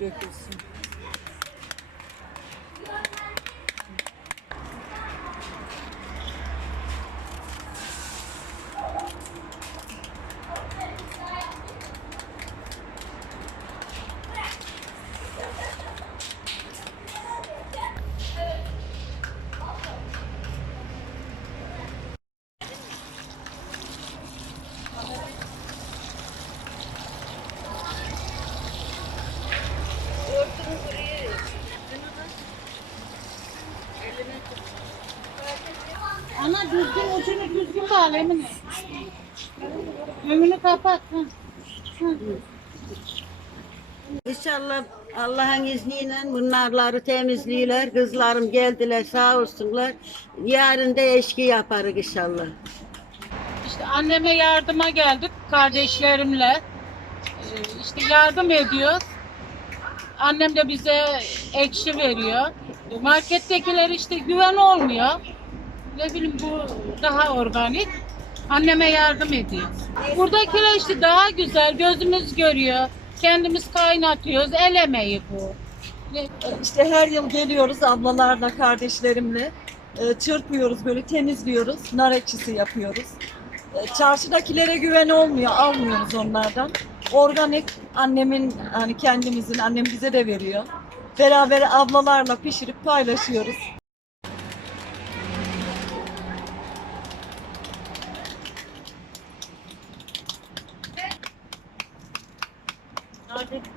dökülsün. Ana düzgün ucunu düzgün bağla Emine. Önünü kapat. Hı. Hı. İnşallah Allah'ın izniyle bunlarları temizliyorlar. Kızlarım geldiler sağ olsunlar. Yarın da eşki yaparız inşallah. İşte anneme yardıma geldik kardeşlerimle. Ee, İşte yardım ediyoruz. Annem de bize ekşi veriyor. Markettekiler işte güven olmuyor. Ne bileyim bu daha organik. Anneme yardım ediyoruz. Buradakiler işte daha güzel, gözümüz görüyor. Kendimiz kaynatıyoruz. El emeği bu. Ne- İşte her yıl geliyoruz ablalarla, kardeşlerimle. Ee, Çırpıyoruz, böyle temizliyoruz. Nar ekşisi yapıyoruz. Ee, Çarşıdakilere güven olmuyor, almıyoruz onlardan. Organik annemin, hani kendimizin, annem bize de veriyor. Beraber ablalarla pişirip paylaşıyoruz. Magic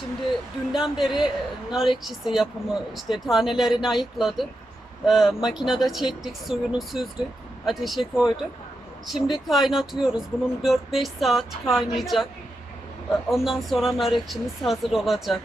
Şimdi dünden beri e, nar ekşisi yapımı işte tanelerini ayıkladık. Ee, Makinede çektik, suyunu süzdük, ateşe koyduk. Şimdi kaynatıyoruz. Bunun 4-5 saat kaynayacak. Ee, Ondan sonra nar ekşimiz hazır olacak.